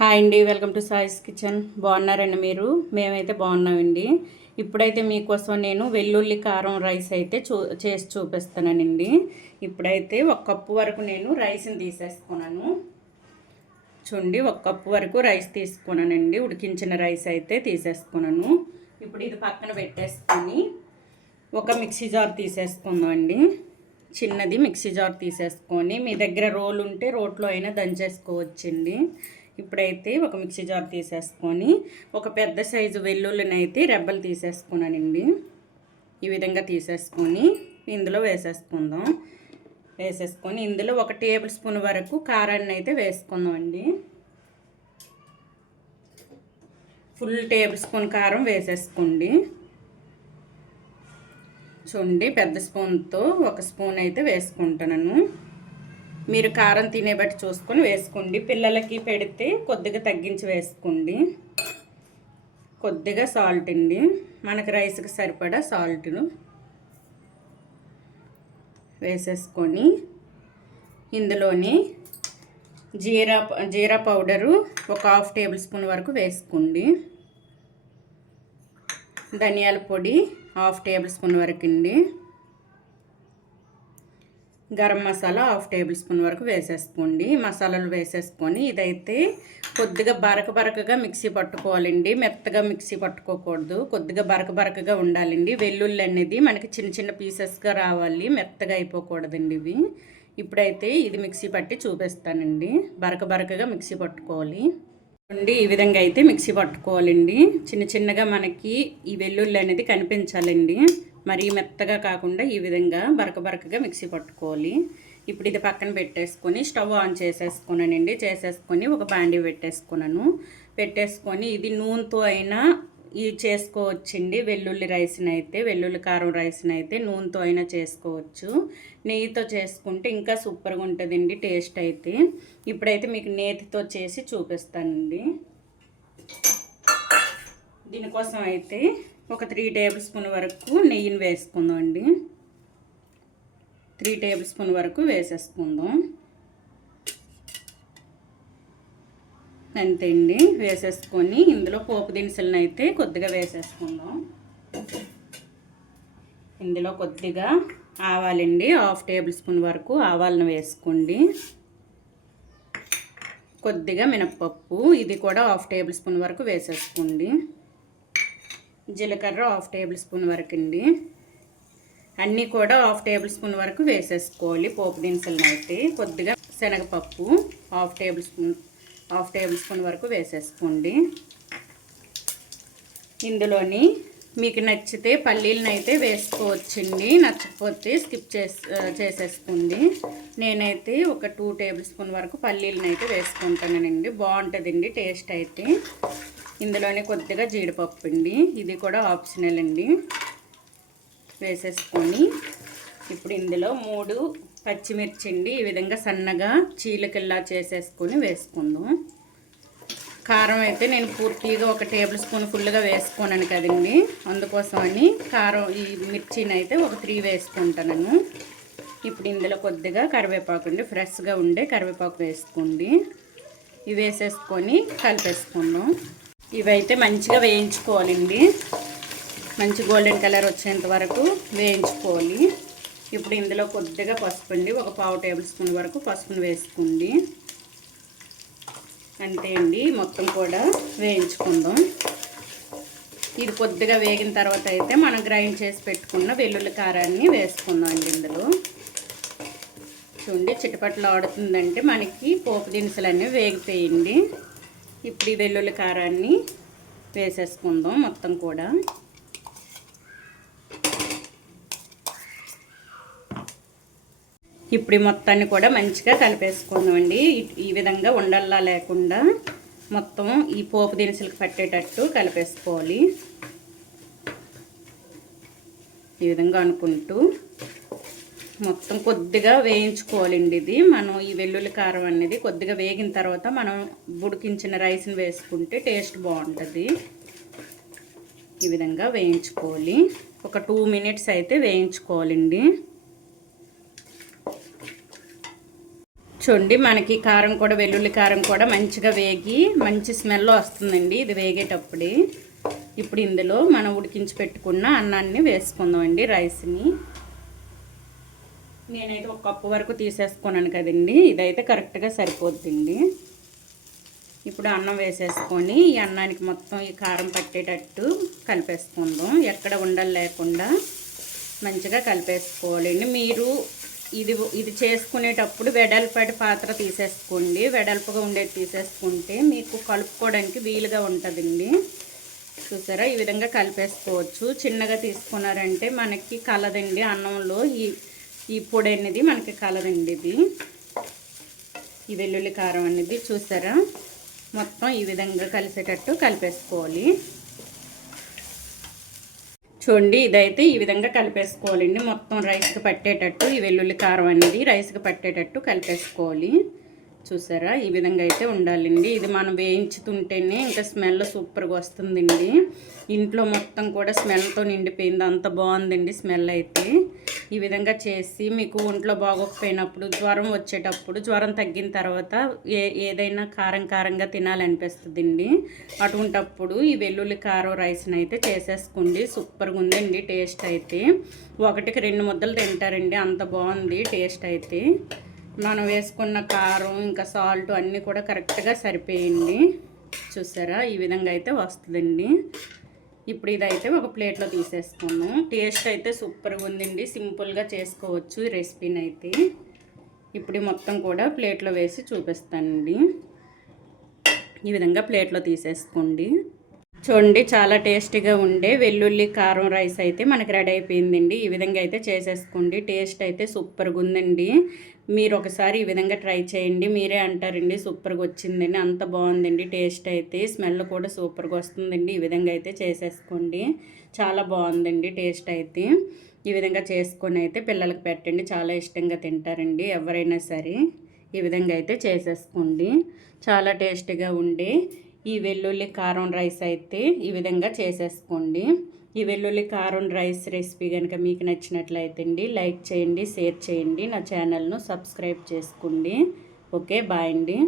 Hi అండి, welcome to సాయిస్ kitchen. బాగున్నారండి మీరు? మేమైతే బాగున్నామండి. ఇప్పుడైతే మీకోసం నేను వెల్లుల్లి కారం రైస్ అయితే చేసి చూపిస్తానండి. ఇప్పుడైతే 1 కప్పు వరకు నేను రైస్ని తీసేసుకున్నాను. చూడండి, 1 కప్పు వరకు రైస్ తీసుకున్నానండి. ఉడికించిన రైస్ అయితే తీసేసుకున్నాను. ఇప్పుడు ఇది పక్కన పెట్టేసుకొని ఒక మిక్సీ జార్ తీసేసుకుందాం అండి. చిన్నది మిక్సీ జార్ తీసేసుకొని మీ దగ్గర రోలు ఉంటే రోట్లో అయినా దంచేసుకోవచ్చండి. ఇప్పుడైతే ఒక మిక్సీ జార్ తీసేసుకొని ఒక పెద్ద సైజు వెల్లుల్లిని అయితే రెబ్బలు తీసేసుకున్నానండి. ఈ విధంగా తీసేసుకొని ఇందులో వేసేసుకుందాం. వేసేసుకొని ఇందులో 1 టేబుల్ స్పూన్ వరకు కారాన్ని అయితే వేసుకుందాం అండి. ఫుల్ టేబుల్ స్పూన్ కారం వేసేసుకోండి. చూడండి, పెద్ద స్పూన్తో 1 స్పూన్ అయితే వేసుకుంటున్నాను. మీరు కారం తినే బట్టి చూసుకొని వేసుకోండి. పిల్లలకి పెడితే కొద్దిగా తగ్గించి వేసుకోండి. కొద్దిగా సాల్ట్ అండి, మనకి రైస్కి సరిపడా సాల్ట్ను వేసేసుకొని ఇందులోని జీరా పౌడరు ఒక 1/2 టేబుల్ స్పూన్ వరకు వేసుకోండి. ధనియాల పొడి 1/2 టేబుల్ స్పూన్ వరకు అండి. గరం మసాలా 1/2 టేబుల్ స్పూన్ వరకు వేసేసుకోండి. మసాలాలు వేసేసుకొని ఇదైతే కొద్దిగా బరకగా మిక్సీ పట్టుకోవాలండి. మెత్తగా మిక్సీ పట్టుకోకూడదు, కొద్దిగా బరకగా ఉండాలండి. వెల్లుల్లి అనేది మనకి చిన్న చిన్న పీసెస్గా రావాలి, మెత్తగా అయిపోకూడదండి ఇవి. ఇప్పుడైతే ఇది మిక్సీ పట్టి చూపిస్తానండి. బరకగా మిక్సీ పట్టుకోవాలి అండి. ఈ విధంగా అయితే మిక్సీ పట్టుకోవాలండి. చిన్నగా మనకి ఈ వెల్లుల్లి అనేది కనిపించాలండి. మరీ మెత్తగా కాకుండా ఈ విధంగా బరకగా మిక్సీ పట్టుకోవాలి. ఇప్పుడు ఇది పక్కన పెట్టేసుకొని స్టవ్ ఆన్ చేసేసుకున్నానండి. చేసేసుకొని ఒక బాండీ పెట్టేసుకొని ఇది నూనెతో అయినా ఇది చేసుకోవచ్చండి. వెల్లుల్లి కారం రైస్ని అయితే నూనెతో అయినా చేసుకోవచ్చు. నెయ్యితో చేసుకుంటే ఇంకా సూపర్గా ఉంటుందండి టేస్ట్ అయితే. ఇప్పుడైతే మీకు నేతితో చేసి చూపిస్తానండి. దీనికోసం అయితే ఒక 3 టేబుల్ స్పూన్ వరకు నెయ్యిని వేసుకుందాం అండి. 3 టేబుల్ స్పూన్ వరకు వేసేసుకుందాం. అంతే అండి. వేసేసుకొని ఇందులో పోపు దినుసులను అయితే కొద్దిగా వేసేసుకుందాం. ఇందులో కొద్దిగా ఆవాలండి, 1/2 టేబుల్ స్పూన్ వరకు ఆవాలను వేసుకోండి. కొద్దిగా మినప్పప్పు, ఇది కూడా 1/2 టేబుల్ స్పూన్ వరకు వేసేసుకోండి. జీలకర్ర 1/2 టేబుల్ స్పూన్ వరకు అండి. అన్నీ కూడా 1/2 టేబుల్ స్పూన్ వరకు వేసేసుకోవాలి పోపు దినుసులను అయితే. కొద్దిగా శనగపప్పు 1/2 టేబుల్ స్పూన్ వరకు వేసేసుకోండి. ఇందులోని మీకు నచ్చితే పల్లీలను అయితే వేసుకోవచ్చండి, నచ్చకపోతే స్కిప్ చేసేసుకోండి. నేనైతే ఒక 2 టేబుల్ స్పూన్ వరకు పల్లీలను అయితే వేసుకుంటానండి. బాగుంటుందండి టేస్ట్ అయితే. ఇందులోనే కొద్దిగా జీడిపప్పు అండి, ఇది కూడా ఆప్షనల్ అండి, వేసేసుకొని ఇప్పుడు ఇందులో 3 పచ్చిమిర్చి అండి ఈ విధంగా సన్నగా చీలికల్లా చేసేసుకొని వేసుకుందాం. కారం అయితే నేను పూర్తిగా 1 టేబుల్ స్పూన్ ఫుల్గా వేసుకోనాను కదండి, అందుకోసమని కారం ఈ మిర్చిని అయితే ఒక 3 వేసుకుంటాను. ఇప్పుడు ఇందులో కొద్దిగా కరివేపాకు అండి, ఫ్రెష్గా ఉండే కరివేపాకు వేసుకోండి. ఇవి వేసేసుకొని కలిపేసుకుందాం. ఇవైతే మంచిగా వేయించుకోవాలండి, మంచి గోల్డెన్ కలర్ వచ్చేంత వరకు వేయించుకోవాలి. ఇప్పుడు ఇందులో కొద్దిగా పసుపు అండి, ఒక 1/2 టేబుల్ స్పూన్ వరకు పసుపును వేసుకోండి. అంతే అండి, మొత్తం కూడా వేయించుకుందాం. ఇది కొద్దిగా వేగిన తర్వాత అయితే మనం గ్రైండ్ చేసి పెట్టుకున్న వెల్లుల్లి కారాన్ని వేసుకుందాం అండి. ఇందులో చూడండి, చిటపట్లు ఆడుతుందంటే మనకి పోపు దినుసులన్నీ వేగిపోయింది. ఇప్పుడు ఈ వెల్లుల్లి కారాన్ని వేసేసుకుందాం మొత్తం కూడా. ఇప్పుడు ఈ మొత్తాన్ని కూడా మంచిగా కలిపేసుకుందాం అండి. ఈ విధంగా ఉండల్లా లేకుండా మొత్తం ఈ పోపు దినుసులకు పట్టేటట్టు కలిపేసుకోవాలి. ఈ విధంగా అనుకుంటూ మొత్తం కొద్దిగా వేయించుకోవాలండి. ఇది మనం ఈ వెల్లుల్లి కారం అనేది కొద్దిగా వేగిన తర్వాత మనం ఉడికించిన రైస్ని వేసుకుంటే టేస్ట్ బాగుంటుంది. ఈ విధంగా వేయించుకోవాలి. ఒక 2 మినిట్స్ అయితే వేయించుకోవాలండి. చూడండి మనకి కారం కూడా వెల్లుల్లి కారం కూడా మంచిగా వేగి మంచి స్మెల్ వస్తుందండి ఇది వేగేటప్పుడే. ఇప్పుడు ఇందులో మనం ఉడికించి పెట్టుకున్న అన్నాన్ని వేసుకుందామండి, రైస్ని. నేనైతే ఒక కప్పు వరకు తీసేసుకున్నాను కదండి, ఇదైతే కరెక్ట్గా సరిపోద్దండి. ఇప్పుడు అన్నం వేసేసుకొని ఈ అన్నానికి మొత్తం ఈ కారం పట్టేటట్టు కలిపేసుకుందాం. ఎక్కడ ఉండలు లేకుండా మంచిగా కలిపేసుకోవాలండి. మీరు ఇది చేసుకునేటప్పుడు వెడల్పాటి పాత్ర తీసేసుకోండి. వెడల్పుగా ఉండేది తీసేసుకుంటే మీకు కలుపుకోవడానికి వీలుగా ఉంటుందండి. చూసారా, ఈ విధంగా కలిపేసుకోవచ్చు. చిన్నగా తీసుకున్నారంటే మనకి కలదండి, అన్నంలో ఈ పొడి అనేది మనకి కలదండి. ఈ వెల్లుల్లి కారం అనేది చూసారా, మొత్తం ఈ విధంగా కలిసేటట్టు కలిపేసుకోవాలి. చూడండి, ఇదైతే ఈ విధంగా కలిపేసుకోవాలండి. మొత్తం రైస్కి పట్టేటట్టు ఈ వెల్లుల్లి కారం అనేది రైస్కి పట్టేటట్టు కలిపేసుకోవాలి. చూసారా, ఈ విధంగా అయితే ఉండాలండి. ఇది మనం వేయించుతుంటేనే ఇంకా స్మెల్ సూపర్గా వస్తుందండి. ఇంట్లో మొత్తం కూడా స్మెల్తో నిండిపోయింది, అంత బాగుందండి స్మెల్ అయితే. ఈ విధంగా చేసి మీకు ఒంట్లో బాగోకపోయినప్పుడు, జ్వరం వచ్చేటప్పుడు, జ్వరం తగ్గిన తర్వాత ఏదైనా కారంగా తినాలనిపిస్తుందండి. అటువంటప్పుడు ఈ వెల్లుల్లి కారం రైస్ని అయితే చేసేసుకోండి. సూపర్గా ఉందండి టేస్ట్ అయితే. 1కి 2 ముద్దలు తింటారండి, అంత బాగుంది టేస్ట్ అయితే. మనం వేసుకున్న కారం ఇంకా సాల్ట్ అన్నీ కూడా కరెక్ట్గా సరిపోయింది. చూసారా, ఈ విధంగా అయితే వస్తుందండి. ఇప్పుడు ఇదైతే ఒక ప్లేట్లో తీసేసుకున్నాం. టేస్ట్ అయితే సూపర్గా ఉందండి, సింపుల్గా చేసుకోవచ్చు ఈ రెసిపీని అయితే. ఇప్పుడు మొత్తం కూడా ప్లేట్లో వేసి చూపిస్తానండి. ఈ విధంగా ప్లేట్లో తీసేసుకోండి. చూడండి, చాలా టేస్టీగా ఉండే వెల్లుల్లి కారం రైస్ అయితే మనకి రెడీ అయిపోయిందండి. ఈ విధంగా అయితే చేసేసుకోండి. టేస్ట్ అయితే సూపర్గా ఉందండి. మీరు ఒకసారి ఈ విధంగా ట్రై చేయండి, మీరే అంటారండి సూపర్గా వచ్చిందండి, అంత బాగుందండి టేస్ట్ అయితే. స్మెల్ కూడా సూపర్గా వస్తుందండి. ఈ విధంగా అయితే చేసేసుకోండి, చాలా బాగుందండి టేస్ట్ అయితే. ఈ విధంగా చేసుకొని అయితే పిల్లలకు పెట్టండి, చాలా ఇష్టంగా తింటారండి ఎవరైనా సరే. ఈ విధంగా అయితే చేసేసుకోండి. చాలా టేస్టీగా ఉండే ఈ వెల్లుల్లి కారం రైస్ అయితే ఈ విధంగా చేసేసుకోండి. ఈ వెల్లుల్లి కారం రైస్ రెసిపీ కనుక మీకు నచ్చినట్లయితే అండి లైక్ చేయండి, షేర్ చేయండి, నా ఛానల్ను సబ్స్క్రైబ్ చేసుకోండి. ఓకే, బాయ్ అండి.